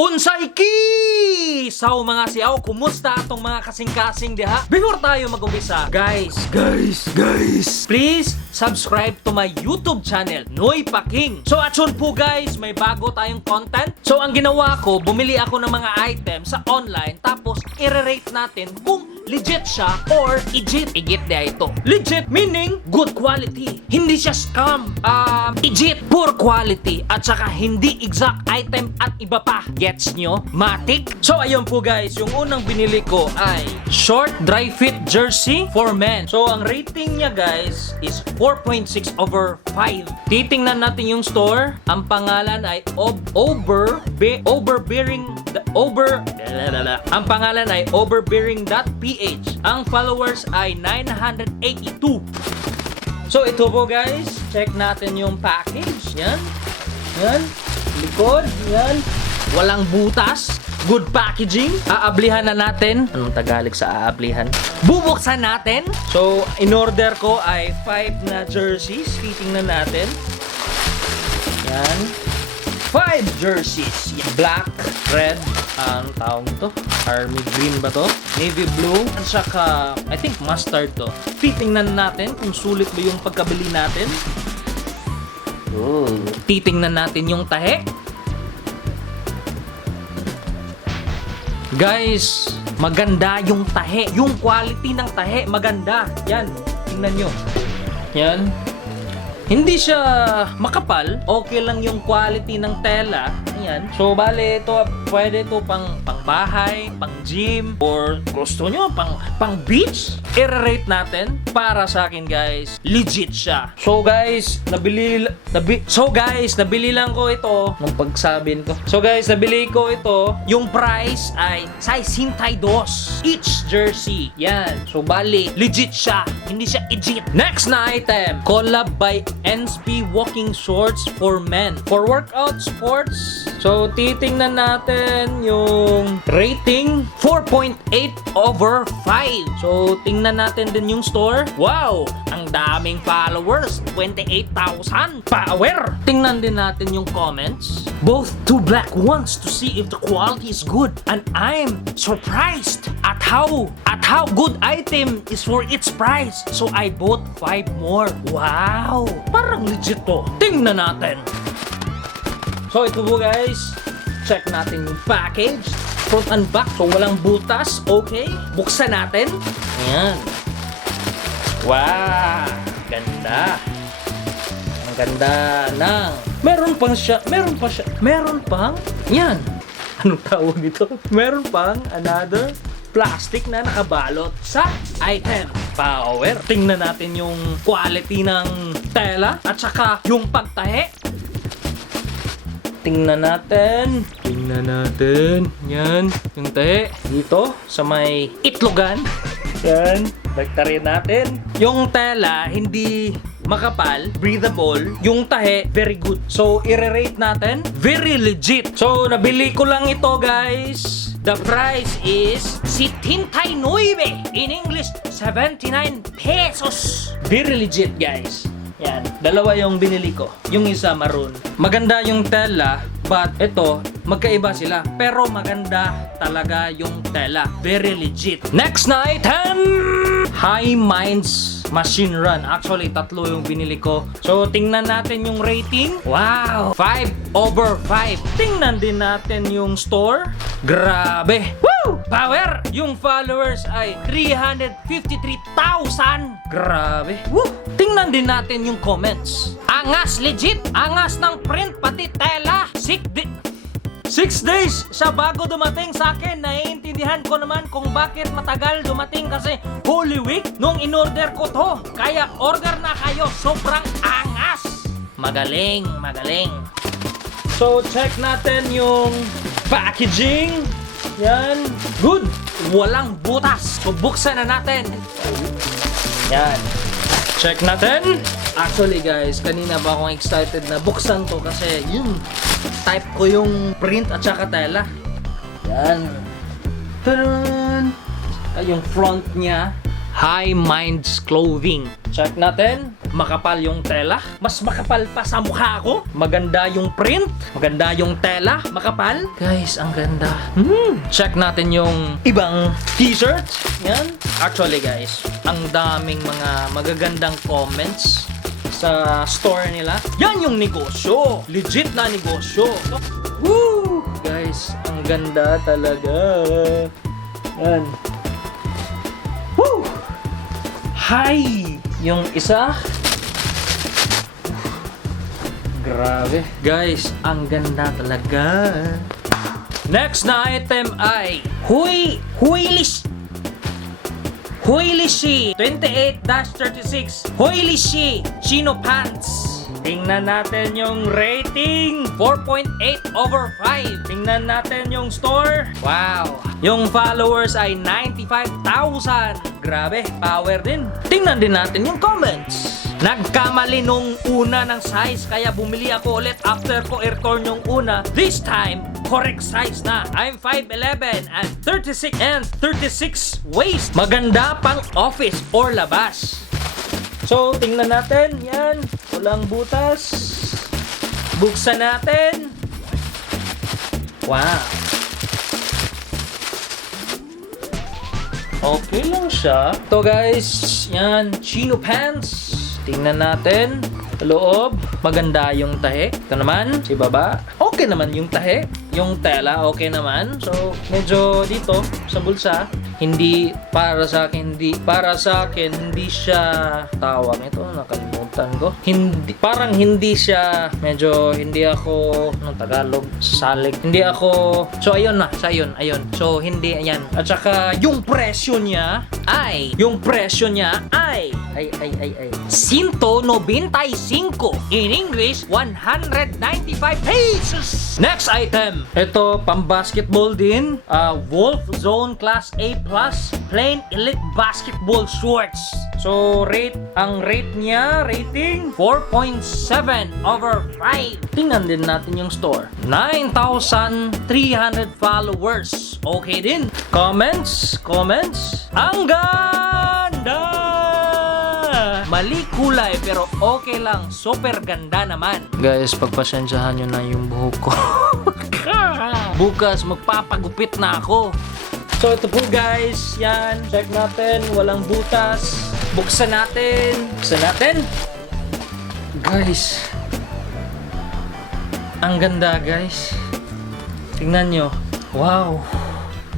Unsay ki! So mga siyaw, kumusta atong mga kasing-kasing diha? Before tayo mag-umpisa, guys, please subscribe to my YouTube channel, Noy Paking. So atsun po guys, may bago tayong content. So ang ginawa ko, bumili ako ng mga items sa online, tapos i-rate natin kung legit siya or igit. Igit na ito. Legit meaning good quality. Hindi siya scam. Igit, poor quality. At saka hindi exact item at iba pa. Gets nyo? Matik? So ayun po guys, yung unang binili ko ay short dry fit jersey for men. So ang rating niya guys is 4.6/5. Titingnan natin yung store. Ang pangalan ay Ang pangalan ay overbearing.ph. Ang followers ay 982. So ito po guys, check natin yung package. Yan. Yan. Likod. Yan. Walang butas. Good packaging. Aablihan na natin. Anong Tagalog sa aablihan? Bubuksan natin. So, in-order ko ay 5 na jerseys. Titingnan natin. Yan. 5 jerseys. Black, red, ang tawag to? Army green ba to? Navy blue, at saka, I think mustard to. Titingnan natin kung sulit ba yung pagkabili natin. Titingnan natin yung tahe. Guys, maganda yung tahe. Yung quality ng tahe, maganda. Yan, tingnan nyo. Yan. Hindi siya makapal. Okay lang yung quality ng tela. Ayan. So, bale, ito, pwede ito pang bahay, pang gym, or gusto nyo, pang beach. I-rate natin. Para sa akin, guys, legit siya. So, guys, nabili lang ko ito nung pagsabin ko. So, guys, nabili ko ito. Yung price ay size 52 each jersey. Yan. So, bale, legit siya. Hindi siya legit. Next na item. Collab by NSP Walking Shorts for Men. For workout sports. So, titingnan natin yung rating 4.8/5. So, tingnan natin din yung store. Wow! Ang daming followers. 28,000. Power! Tingnan din natin yung comments. Both two black ones to see if the quality is good. And I'm surprised at how good item is for its price. So, I bought 5 more. Wow! Parang legit to. Tingnan natin. So ito po guys, check natin yung package. Front and back, so walang butas. Okay, buksan natin. Ayan. Wow! Ganda. Ang ganda ng... Meron pang... Yan. Anong tawag dito? Meron pang another plastic na nakabalot sa item. Power. Tingnan natin yung quality ng tela at saka yung pagtahe. Tingnan natin. Yan. Yung tahe. Dito, sa may itlogan. Yan. Bagtarin natin. Yung tela, hindi makapal, breathable. Yung tahe, very good. So, i-rate natin. Very legit. So, nabili ko lang ito, guys. The price is 79. In English, 79 pesos. Very legit, guys. Yan. Dalawa yung binili ko. Yung isa maroon. Maganda yung tela, but ito, magkaiba sila. Pero maganda talaga yung tela. Very legit. Next na item! High Minds Machine Run. Actually, 3 yung binili ko. So, tingnan natin yung rating. Wow! 5/5. Tingnan din natin yung store. Grabe! Woo! Power! Yung followers ay 353,000. Grabe! Woo! Tingnan din natin yung comments. Angas, legit! Angas ng print, pati tela. 6 days siya bago dumating sa akin. Naiintindihan ko naman kung bakit matagal dumating kasi Holy Week nung in-order ko to. Kaya order na kayo. Sobrang angas. Magaling. So, check natin yung packaging. Yan. Good. Walang butas. So, buksan na natin. Yan. Check natin. Actually guys, kanina pa akong excited na buksan to kasi yun, type ko yung print at saka tela. Yan. Tadaan! Ay, yung front niya, High Minds Clothing. Check natin. makapal yung tela. Mas makapal pa sa mukha ko. Maganda yung print. Maganda yung tela. Makapal. Guys, ang ganda. Check natin yung ibang t-shirts. Yan. Actually guys, ang daming mga magagandang comments sa store nila. Yan yung negosyo. Legit na negosyo. Woo! Guys, ang ganda talaga. Yan. Woo! Hi! Yung isa. Grabe. Guys, ang ganda talaga. Next na item ay Huilishi 28-36 Huilishi Chino Pants. Tingnan natin yung rating. 4.8/5. Tingnan natin yung store. Wow. Yung followers ay 95,000. Grabe, power din. Tingnan din natin yung comments. Nagkamali nung una ng size kaya bumili ako ulit after ko i-return yung una. This time, correct size na. I'm 5'11 and 36 waist. Maganda pang office or labas. So, tingnan natin. Yan. Walang butas. Buksan natin. Wow. Okay lang siya. Ito guys. Yan. Chino pants. Tingnan natin. Loob. Maganda yung tahe. Ito naman. Si baba. Okay naman yung tahe. Yung tela. Okay naman. So, medyo dito sa bulsa. Hindi para sa akin, hindi siya tawag ito, nakalimutan ko. Parang hindi siya, medyo hindi ako ng Tagalog, salig. Hindi ako, so ayun na, ayun. So hindi ayan. At saka yung presyo niya ay 195. In English, 195 pesos. Next item. Ito, pang-basketball din. Wolf Zone Class A Plus Plain Elite Basketball Shorts. So, ang rate niya, rating 4.7/5. Tingnan din natin yung store. 9,300 followers. Okay din. Comments. Ang ganda! Mali kulay pero okay lang. Super ganda naman. Guys, pagpasensyahan nyo na yung buhok ko. Bukas magpapagupit na ako. So ito po guys, yan. Check natin, walang butas. Buksan natin. Guys. Ang ganda guys. Tingnan nyo. Wow.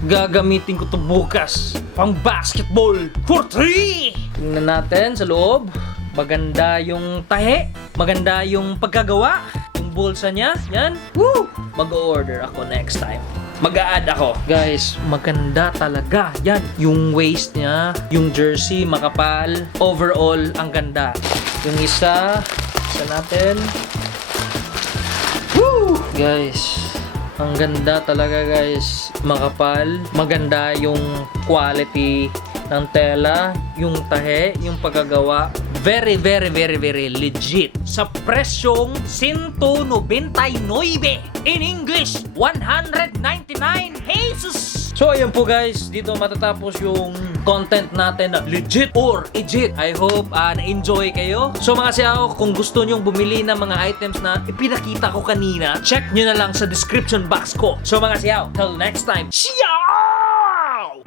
Gagamitin ko to bukas. Pang basketball for 3! Tingnan natin sa loob. Maganda yung tahe. Maganda yung pagkagawa. Yung bulsa niya. Yan. Woo! Mag-order ako next time. Mag-a-add ako. Guys, maganda talaga. Yan. Yung waist niya, yung jersey, makapal. Overall, ang ganda. Yung isa natin. Woo! Guys, ang ganda talaga guys. Makapal. Maganda yung quality ng tela, yung tahe, yung pagkagawa. Very legit. Sa presyong 199. In English, 199 pesos. So, ayan po guys. Dito matatapos yung content natin na legit or legit. I hope na-enjoy kayo. So, mga siyaw, kung gusto nyong bumili ng mga items na ipinakita ko kanina, check nyo na lang sa description box ko. So, mga siyaw, till next time. Siyaw!